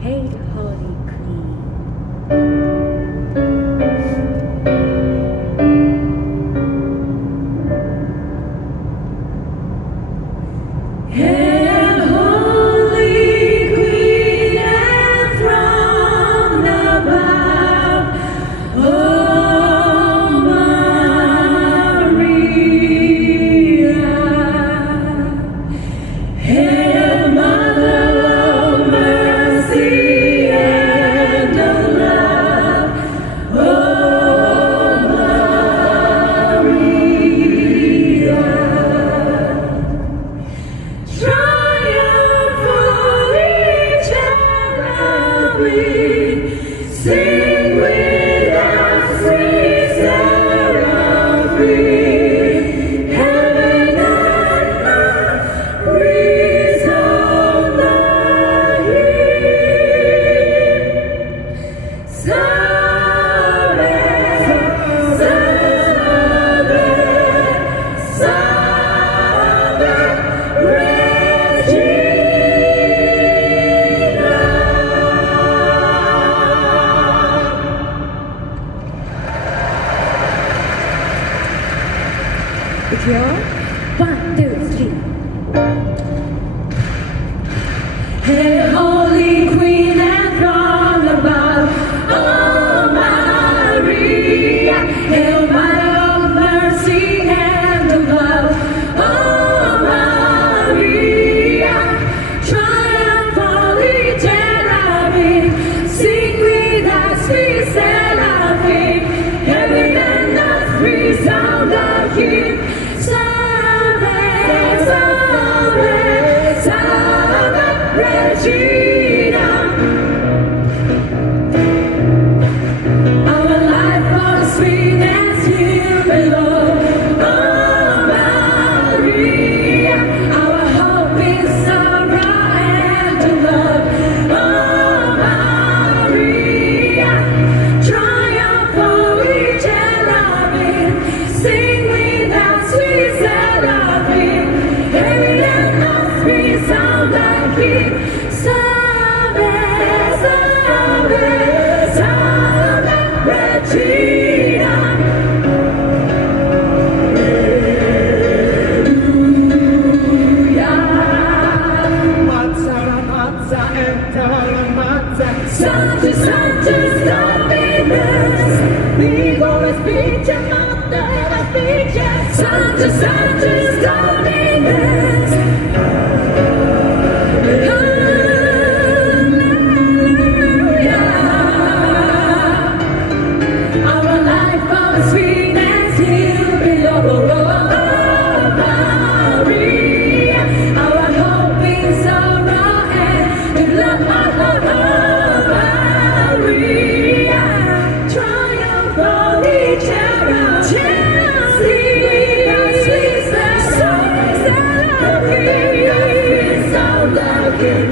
Hail, Holy Queen. Hail, Holy Queen, enthroned above, oh Maria. Hail, Mother of Mercy and of Love, oh Maria. Triumphantly cherubim, sing with us, sweet seraphim. Heaven and earth resound the hymn. Salve, salve, salve, Regina. It's your 1, 2, 3. Hail, Holy Queen, enthroned above, oh Maria. Hail, Mother of Mercy and of Love, oh Maria. Triumphantly cherubim, sing with us, sweet seraphim. Heaven and earth resound the hymn. Salve, salve, salve, Regina. Our life for sweetness here below, oh Maria. Our hope is sorrow and to love, oh Maria. Triumphantly cherubim, sing with us, sweet seraphim. Heaven and earth resound the hymn. Salve, salve, salve, Regina. Sanctus, Sanctus, Dominus, Vigor Spiritus, Mater Spiritus. Sanctus, Sanctus, Dominus. Hallelujah. Our life of sweetness here below, oh Maria. Our hope in sorrow and in love, oh Maria. Triumphantly cherub, sing with us, sweet seraphim. Sound the hymn.